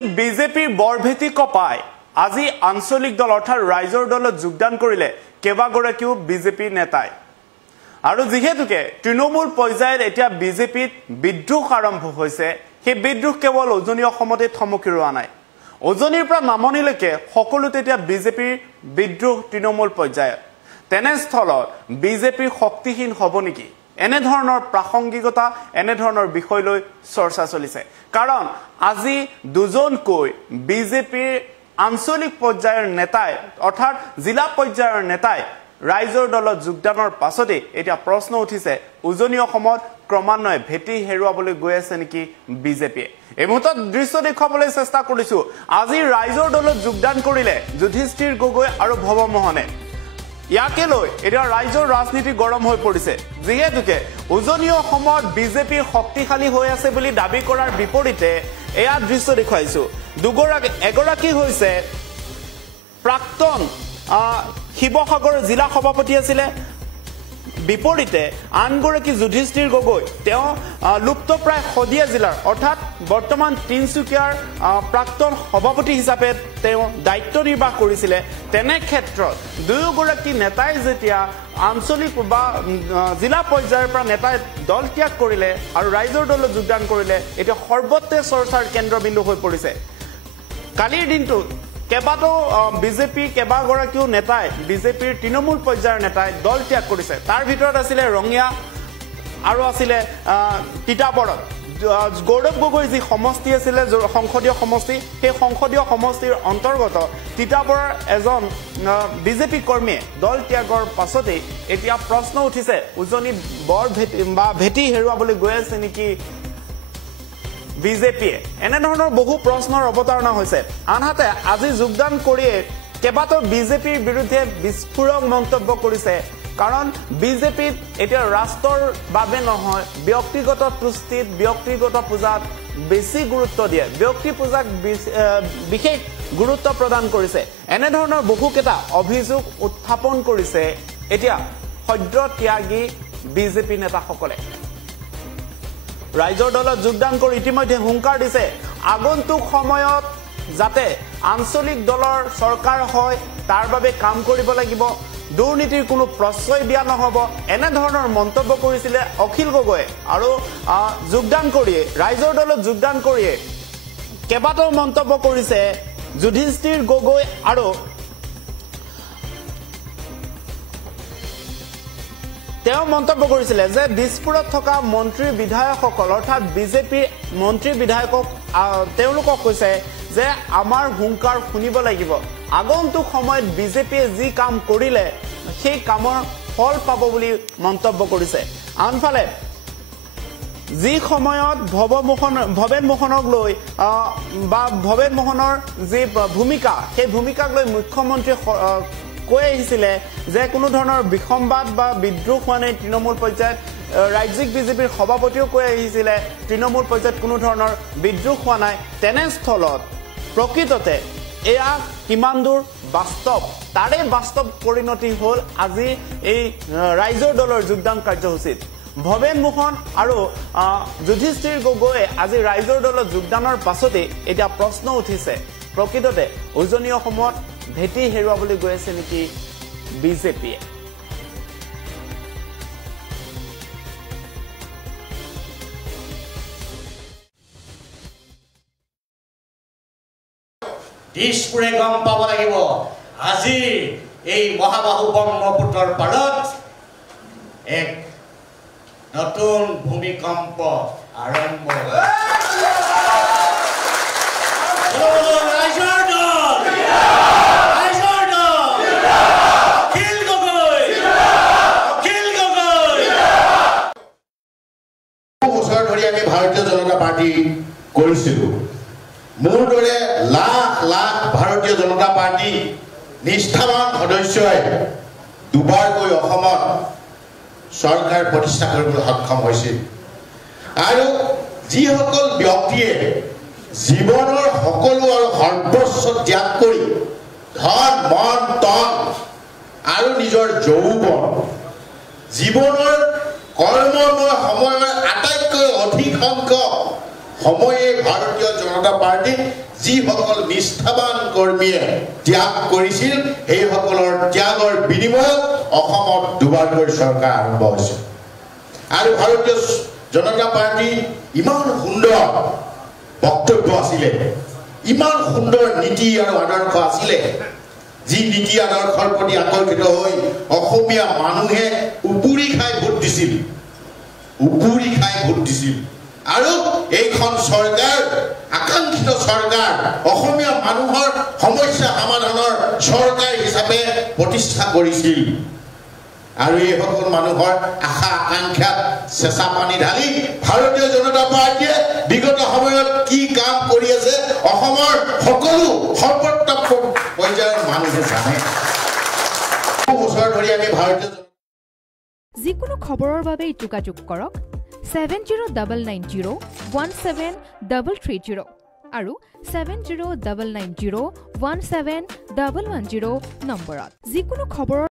বিজেপিৰ বৰভেটি কপাই আজি আঞ্চলিক দল অৰ্থাৎ ৰাইজৰ দলত যোগদান কৰিলে কেইবাগৰাকীও বিজেপি নেতাই আৰু যেহেতুকে তৃণমূল পৰ্যায়ত এতিয়া বিজেপিত বিদ্ৰোহ আৰম্ভ হৈছে সেই বিদ্ৰোহ কেৱল উজনি অসমতে থমকি ৰোৱা নাই উজনিৰ পৰা নামনিলৈকে সকলোতে এতিয়া বিজেপিৰ বিদ্ৰোহ তৃণমূল পৰ্যায়ত তেনেস্থলত বিজেপি শক্তিহীন হ'ব নেকি এনে ধৰণৰ প্ৰাসংগিকতা এনে ধৰণৰ বিষয় লৈ চৰ্চা চলিছে কাৰণ আজি দুজনকৈ বিজেপিৰ আঞ্চলিক পৰ্যায়ৰ নেতাই অৰ্থাৎ জিলা পৰ্যায়ৰ নেতাই ৰাইজৰ দলত যোগদানৰ পাছতে এতিয়া প্ৰশ্ন উঠিছে উজনি অসমত ক্ৰমান্বয়ে ভেটি হেৰুৱাবলৈ গৈ আছে নেকি বিজেপিয়ে এই মুহূৰ্তত দৃশ্য দেখুৱাবলৈ চেষ্টা কৰিছো আজি ৰাইজৰ দলত যোগদান কৰিলে যুধিষ্ঠিৰ গগৈ আৰু ভৱ মোহনে ইয়াকে লৈ এতিয়া ৰাইজৰ ৰাজনীতি গৰম হৈ পৰিছে যেহেতুকে উজনি অসমত বিজেপি শক্তিশালী হৈ আছে বুলি দাবী কৰাৰ বিপৰীতে এয়া দৃশ্য দেখুৱাইছো এগৰাকী হৈছে প্ৰাক্তন শিৱসাগৰ জিলা সভাপতি আছিলে বিপৰীতে আনগৰাকী যুধিষ্ঠিৰ গগৈ তেওঁ লুপ্তপ্ৰায় শদিয়া জিলাৰ অৰ্থাৎ বৰ্তমান তিনচুকীয়াৰ প্ৰাক্তন সভাপতি হিচাপে তেওঁ দায়িত্ব নিৰ্বাহ কৰিছিলে তেনে ক্ষেত্ৰত দুয়োগৰাকী নেতাই যেতিয়া আঞ্চলিক বা জিলা পৰ্যায়ৰ পৰা নেতাই দল ত্যাগ কৰিলে আৰু ৰাইজৰ দলত যোগদান কৰিলে এতিয়া সৰ্বত্ৰে চৰ্চাৰ কেন্দ্ৰবিন্দু হৈ পৰিছে কালিৰ দিনটো কেইবাটাও বিজেপি কেইবাগৰাকীও নেতাই বিজেপিৰ তৃণমূল পৰ্যায়ৰ নেতাই দল ত্যাগ কৰিছে তাৰ ভিতৰত আছিলে ৰঙিয়া আৰু আছিলে তিতাবৰত গৌৰৱ গগৈ যি সমষ্টি আছিলে সংসদীয় সমষ্টি সেই সংসদীয় সমষ্টিৰ অন্তৰ্গত তিতাবৰৰ এজন বিজেপি কৰ্মীয়ে দল ত্যাগৰ পাছতে এতিয়া প্ৰশ্ন উঠিছে উজনিত বৰ ভেটি হেৰুৱাবলৈ গৈ আছে নেকি বিজেপিয়ে এনে ধৰণৰ বহু প্ৰশ্নৰ অৱতাৰণা হৈছে আনহাতে আজি যোগদান কৰিয়ে কেইবাটাও বিজেপিৰ বিৰুদ্ধে বিস্ফোৰক মন্তব্য কৰিছে কাৰণ বিজেপিত এতিয়া ৰাষ্ট্ৰৰ বাবে নহয় ব্যক্তিগত তুষ্টিত ব্যক্তিগত পূজাত বেছি গুৰুত্ব দিয়ে ব্যক্তি পূজাক বিশেষ গুৰুত্ব প্ৰদান কৰিছে এনে ধৰণৰ বহুকেইটা অভিযোগ উত্থাপন কৰিছে এতিয়া সদ্য ত্যাগী বিজেপি নেতাসকলে ৰাইজৰ দলত যোগদান কৰি ইতিমধ্যে হুংকাৰ দিছে আগন্তুক সময়ত যাতে আঞ্চলিক দলৰ চৰকাৰ হয় তাৰ বাবে কাম কৰিব লাগিব দুৰ্নীতিৰ কোনো প্ৰশ্ৰয় দিয়া নহব এনে ধৰণৰ মন্তব্য কৰিছিলে অখিল গগৈ আৰু যোগদান কৰিয়ে ৰাইজৰ দলত যোগদান কৰিয়ে কেইবাটাও মন্তব্য কৰিছে যুধিষ্ঠিৰ গগৈ আৰু তেওঁ মন্তব্য কৰিছিলে যে দিছপুৰত থকা মন্ত্ৰী বিধায়কসকল অৰ্থাৎ বিজেপি মন্ত্ৰী বিধায়কক তেওঁলোকক কৈছে যে আমাৰ হুংকাৰ শুনিব লাগিব আগন্তুক সময়ত বিজেপিয়ে যি কাম কৰিলে সেই কামৰ ফল পাব বুলি মন্তব্য কৰিছে আনফালে যি সময়ত ভৱেন মোহনক লৈ বা ভৱেন মোহনৰ যি ভূমিকা সেই ভূমিকাক লৈ মুখ্যমন্ত্ৰী কৈ আহিছিলে যে কোনো ধৰণৰ বিসম্বাদ বা বিদ্ৰোহ হোৱা নাই তৃণমূল পৰ্যায়ত ৰাজ্যিক বিজেপিৰ সভাপতিও কৈ আহিছিলে তৃণমূল পৰ্যায়ত কোনো ধৰণৰ বিদ্ৰোহ হোৱা নাই তেনেস্থলত প্ৰকৃততে এয়া কিমান দূৰ বাস্তৱ তাৰে বাস্তৱ পৰিণতি হ'ল আজি এই ৰাইজৰ দলৰ যোগদান কাৰ্যসূচীত ভৱেন মোহন আৰু যুধিষ্ঠিৰ গগৈয়ে আজি ৰাইজৰ দলত যোগদানৰ পাছতে এতিয়া প্ৰশ্ন উঠিছে প্ৰকৃততে উজনি অসমত ভেটি হেৰুৱাবলৈ গৈ আছে নেকি বিজেপিয়ে দিছপুৰে গম পাব লাগিব আজি এই মহাবাহু ব্ৰহ্মপুত্ৰৰ পাৰত এক নতুন ভূমিকম্প আৰম্ভ ভাৰতীয় জনতা পাৰ্টি কৰিছিলো মোৰ দৰে লাখ লাখ ভাৰতীয় জনতা পাৰ্টি নিষ্ঠাবান সদস্যই দুবাৰকৈ অসমত চৰকাৰ প্ৰতিষ্ঠা কৰিবলৈ সক্ষম হৈছিল আৰু যিসকল ব্যক্তিয়ে জীৱনৰ সকলো আৰু সৰ্বস্ব ত্যাগ কৰি ধন মন তন আৰু নিজৰ যৌৱন জীৱনৰ কৰ্মময় সময়ৰ আটাইতকৈ অধিক সংখ্যক সময়ে ভাৰতীয় জনতা পাৰ্টি যিসকল নিষ্ঠাবান কৰ্মীয়ে ত্যাগ কৰিছিল সেইসকলৰ ত্যাগৰ বিনিময়ত অসমত দুবাৰকৈ চৰকাৰ আৰম্ভ হৈছে আৰু ভাৰতীয় জনতা পাৰ্টি ইমান সুন্দৰ বক্তব্য আছিলে ইমান সুন্দৰ নীতি আৰু আদৰ্শ আছিলে যি নীতি আদৰ্শৰ প্ৰতি আকৰ্ষিত হৈ অসমীয়া মানুহে উপুৰি খাই ভোট দিছিল আৰু এইখন চৰকাৰ আকাংক্ষিত চৰকাৰ অসমীয়া মানুহৰ সমস্যা সমাধানৰ চৰকাৰ হিচাপে প্ৰতিষ্ঠা কৰিছিল আৰু এইসকল মানুহৰ আশা আকাংক্ষাত চেঁচা পানী ঢালি ভাৰতীয় জনতা পাৰ্টিয়ে বিগত সময়ত কি কাম কৰি আছে অসমৰ সকলো সৰ্বত্ৰ পৰ্যায়ৰ মানুহে জানে বছৰ ধৰি আমি ভাৰতীয় যিকোনো খবৰৰ বাবে যোগাযোগ কৰক 7099017330 আৰু 7099017110 নম্বৰত যিকোনো খবৰৰ